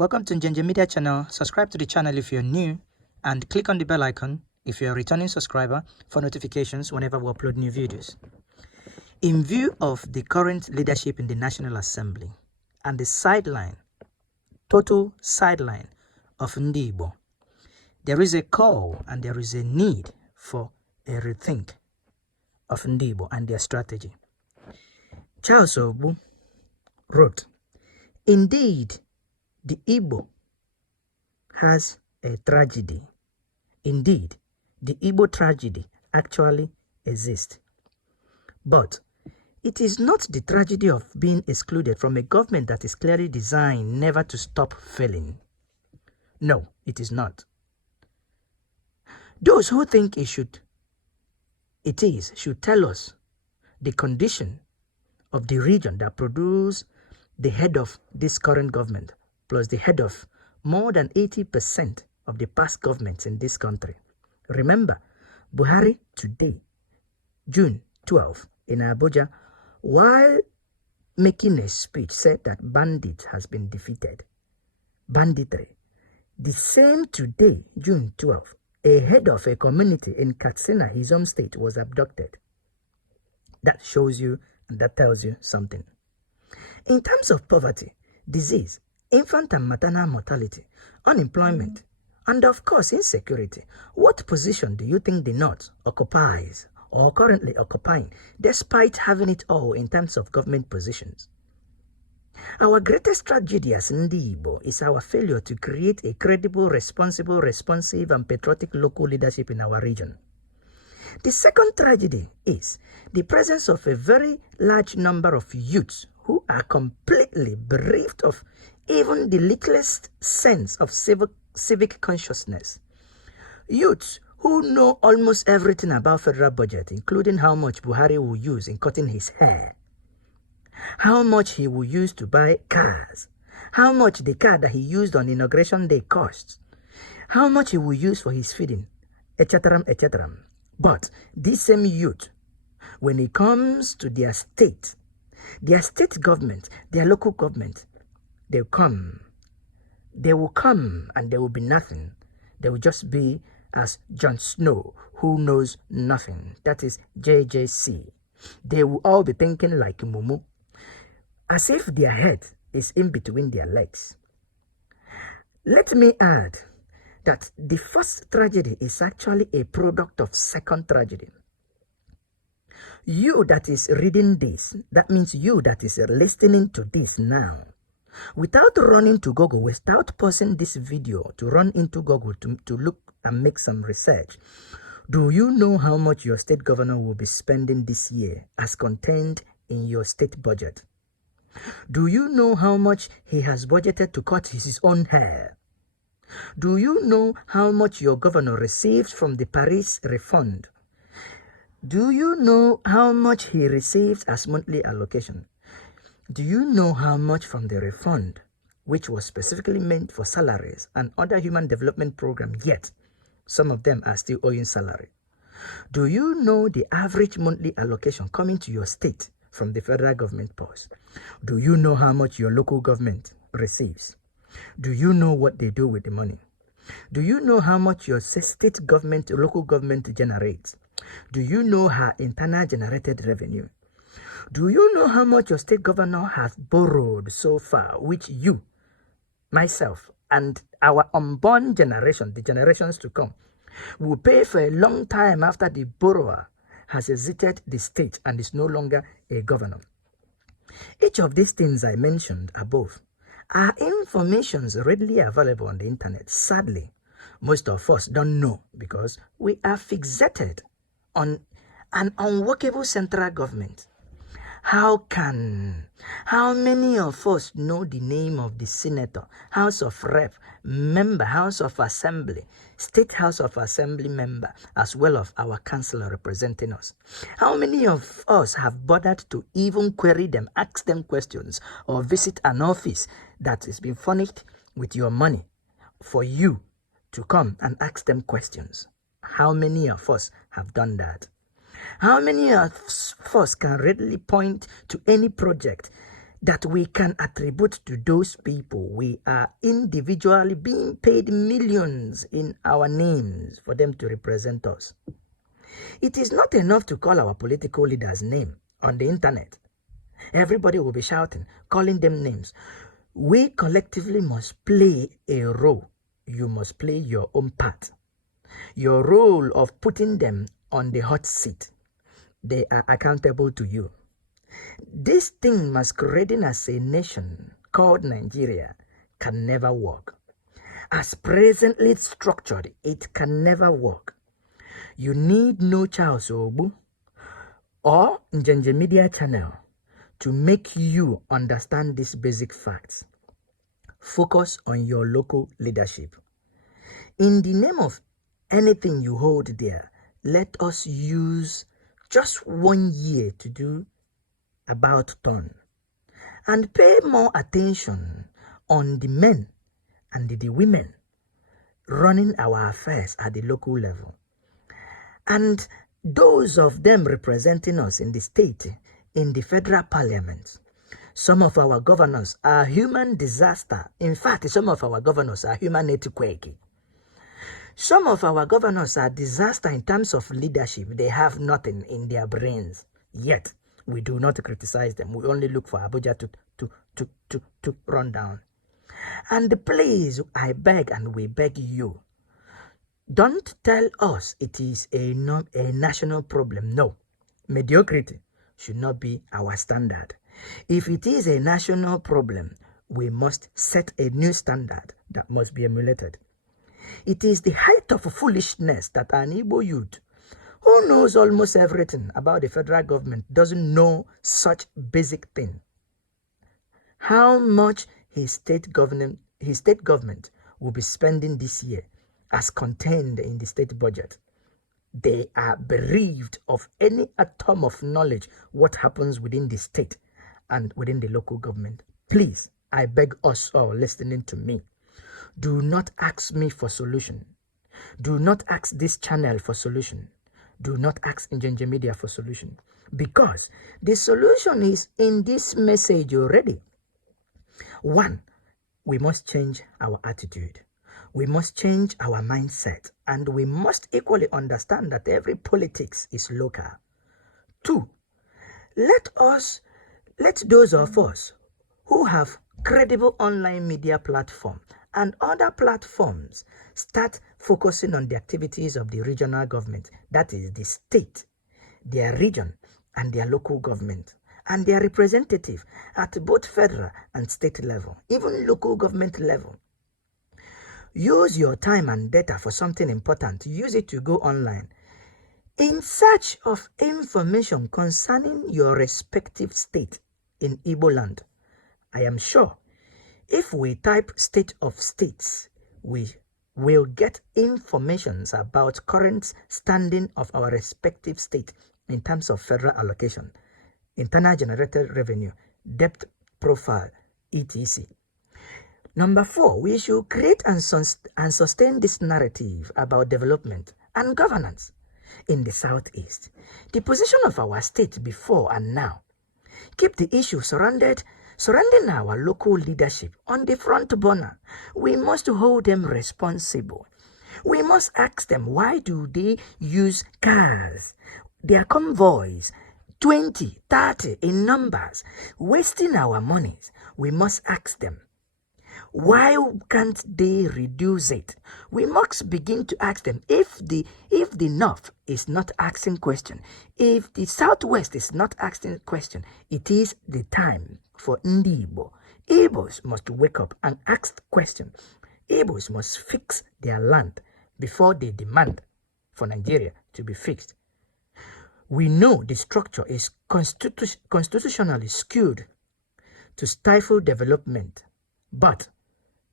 Welcome to Njenje Media channel. Subscribe to the channel if you're new and click on the bell icon if you're a returning subscriber for notifications whenever we upload new videos. In view of the current leadership in the National Assembly and the total sideline of Ndi Igbo, there is a call and there is a need for a rethink of Ndi Igbo and their strategy. Charles Ogbu wrote, "Indeed, the Igbo has a tragedy. Indeed, the Igbo tragedy actually exists. But it is not the tragedy of being excluded from a government that is clearly designed never to stop failing. No, it is not. Those who think it should tell us the condition of the region that produced the head of this current government, plus the head of more than 80% of the past governments in this country. Remember, Buhari today, June 12, in Abuja, while making a speech, said that bandit has been defeated. Banditry. The same today, June 12, a head of a community in Katsina, his home state, was abducted. That shows you and that tells you something. In terms of poverty, disease, infant and maternal mortality, unemployment, and of course insecurity, what position do you think the North occupies or currently occupying, despite having it all in terms of government positions? Our greatest tragedy as Ndi Igbo is our failure to create a credible, responsible, responsive, and patriotic local leadership in our region. The second tragedy is the presence of a very large number of youths who are completely bereft of even the littlest sense of civic consciousness. Youths who know almost everything about federal budget, including how much Buhari will use in cutting his hair, how much he will use to buy cars, how much the car that he used on inauguration day costs, how much he will use for his feeding, etc., etc. But this same youth, when it comes to their state government, their local government, they will come and there will be nothing. They will just be as Jon Snow, who knows nothing. That is JJC. They will all be thinking like Mumu, as if their head is in between their legs. Let me add that the first tragedy is actually a product of second tragedy. You that is reading this, that means you that is listening to this now, without running to Google, without pausing this video to run into Google to look and make some research, do you know how much your state governor will be spending this year as contained in your state budget? Do you know how much he has budgeted to cut his own hair? Do you know how much your governor receives from the Paris refund? Do you know how much he receives as monthly allocation? Do you know how much from the refund, which was specifically meant for salaries and other human development programs, yet some of them are still owing salary? Do you know the average monthly allocation coming to your state from the federal government purse? Do you know how much your local government receives? Do you know what they do with the money? Do you know how much your state government, local government generates? Do you know her internal generated revenue? Do you know how much your state governor has borrowed so far, which you, myself, and our unborn generation, the generations to come, will pay for a long time after the borrower has exited the state and is no longer a governor? Each of these things I mentioned above are informations readily available on the internet. Sadly, most of us don't know because we are fixated on an unworkable central government. How many of us know the name of the senator, House of Rep, member, House of Assembly, State House of Assembly member, as well as our councillor representing us? How many of us have bothered to even query them, ask them questions, or visit an office that has been furnished with your money for you to come and ask them questions? How many of us have done that? How many of us can readily point to any project that we can attribute to those people. We are individually being paid millions in our names for them to represent us. It is not enough to call our political leaders' name on the internet. Everybody will be shouting, calling them names. We collectively must play a role. You must play your own part. Your role of putting them on the hot seat. They are accountable to you. This thing masquerading as a nation called Nigeria can never work. As presently structured, it can never work. You need no Charles Obu or Njenje Media Channel to make you understand these basic facts. Focus on your local leadership. In the name of anything you hold there, let us use just 1 year to do about turn and pay more attention on the men and the women running our affairs at the local level, and those of them representing us in the state, in the federal parliament. Some of our governors are human disaster. In fact, some of our governors are human earthquake. Some of our governors are disaster in terms of leadership. They have nothing in their brains. Yet, we do not criticize them. We only look for Abuja to run down. And please, I beg and we beg you, don't tell us it is a national problem. No, mediocrity should not be our standard. If it is a national problem, we must set a new standard that must be emulated. It is the height of foolishness that an Igbo youth who knows almost everything about the federal government doesn't know such basic thing. How much his state government will be spending this year as contained in the state budget. They are bereaved of any atom of knowledge what happens within the state and within the local government. Please, I beg us all listening to me, do not ask me for solution. Do not ask this channel for solution. Do not ask Njenje Media for solution, because the solution is in this message already. 1, we must change our attitude. We must change our mindset, and we must equally understand that every politics is local. 2, let those of us who have credible online media platform and other platforms start focusing on the activities of the regional government, that is the state, their region, and their local government, and their representative at both federal and state level, even local government level. Use your time and data for something important. Use it to go online in search of information concerning your respective state in Igbo land. I am sure if we type state of states, we will get informations about current standing of our respective state in terms of federal allocation, internal generated revenue, debt profile, etc. Number 4, we should create and sustain this narrative about development and governance in the Southeast. The position of our state before and now. Keep the issue surrounding our local leadership on the front burner. We must hold them responsible. We must ask them, why do they use cars, their convoys, 20, 30 in numbers, wasting our monies? We must ask them, why can't they reduce it? We must begin to ask them, if the North is not asking question, if the Southwest is not asking question, it is the time for Ndi Igbo. Igbos must wake up and ask question. Igbos must fix their land before they demand for Nigeria to be fixed. We know the structure is constitutionally skewed to stifle development, but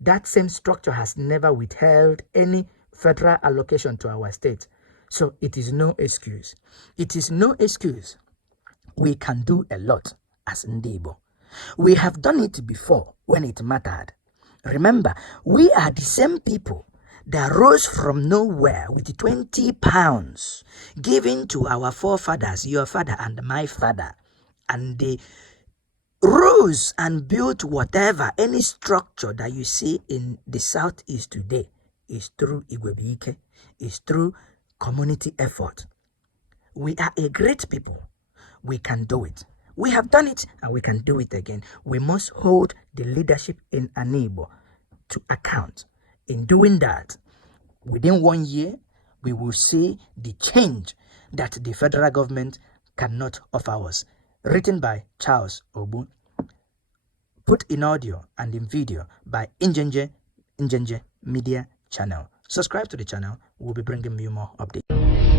that same structure has never withheld any federal allocation to our state. So it is no excuse. It is no excuse. We can do a lot as Ndi Igbo. We have done it before when it mattered. Remember, we are the same people that rose from nowhere with 20 pounds given to our forefathers, your father and my father, and they rose and built whatever, any structure that you see in the Southeast today is through Igwebuike, is through community effort. We are a great people. We can do it. We have done it and we can do it again. We must hold the leadership in Anibo to account. In doing that, within 1 year, we will see the change that the federal government cannot offer us. Written by Charles Obu, put in audio and in video by Injenje Media Channel. Subscribe to the channel. We'll be bringing you more updates.